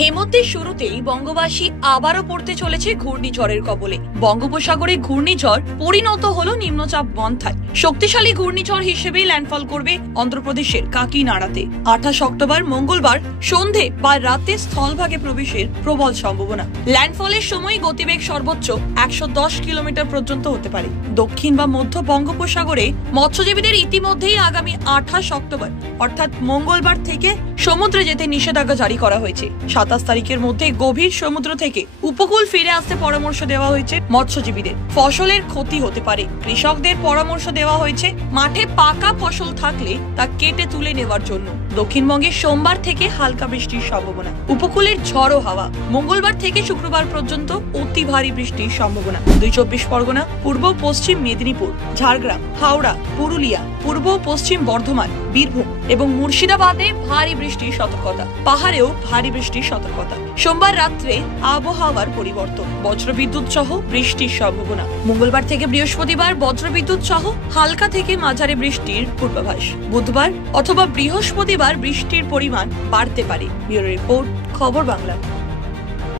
হেমন্তের শুরুতেই বঙ্গবাসী আবারও পড়তে চলেছে ঘূর্ণিঝড়ের কবলে। বঙ্গোপসাগরে ঘূর্ণিঝড় পরিণত হলো নিম্নচাপ মন্থায়। শক্তিশালী ঘূর্ণিঝড় হিসেবে ল্যান্ডফল করবে অন্ধ্রপ্রদেশের কাকিনাড়াতে। 28 অক্টোবর মঙ্গলবার সন্ধে বা রাতে স্থলভাগে প্রবেশের প্রবল সম্ভাবনা। ল্যান্ডফলের সময় গতিবেগ সর্বোচ্চ 110 কিলোমিটার পর্যন্ত হতে পারে। দক্ষিণ বা মধ্য বঙ্গোপসাগরে মৎস্যজীবীদের ইতিমধ্যেই আগামী 28 অক্টোবর অর্থাৎ মঙ্গলবার থেকে সমুদ্রে যেতে নিষেধাজ্ঞা জারি করা হয়েছে। 27 তারিখের মধ্যে গভীর সমুদ্র থেকে উপকূল ফিরে আসতে পরামর্শ দেওয়া হয়েছে মৎস্যজীবীদের। ফসলের ক্ষতি হতে পারে, কৃষকদের পরামর্শ দেওয়া হয়েছে মাঠে পাকা ফসল থাকলে তা কেটে তুলে নেওয়ার জন্য। দক্ষিণবঙ্গে সোমবার থেকে হালকা বৃষ্টির সম্ভাবনা। উপকূলের ঝড়ো হাওয়া। মঙ্গলবার থেকে শুক্রবার পর্যন্ত অতি ভারী বৃষ্টির সম্ভাবনা। 24 পরগনা, পূর্ব পশ্চিম মেদিনীপুর, ঝাড়গ্রাম, হাওড়া, পুরুলিয়া, পূর্ব পশ্চিম বর্ধমান, বীরভূম এবং মুর্শিদাবাদে ভারী বৃষ্টির সতর্কতা। পাহাড়েও ভারী বৃষ্টির সতর্কতা। সোমবার রাত্রে আবহাওয়ার পরিবর্তন, বজ্রবিদ্যুৎ সহ বৃষ্টির সম্ভাবনা। মঙ্গলবার থেকে বৃহস্পতিবার বজ্রবিদ্যুৎ সহ হালকা থেকে মাঝারি বৃষ্টির পূর্বাভাস। বুধবার অথবা বৃহস্পতিবার বৃষ্টির পরিমাণ বাড়তে পারে। ব্যুরো রিপোর্ট, খবর বাংলা।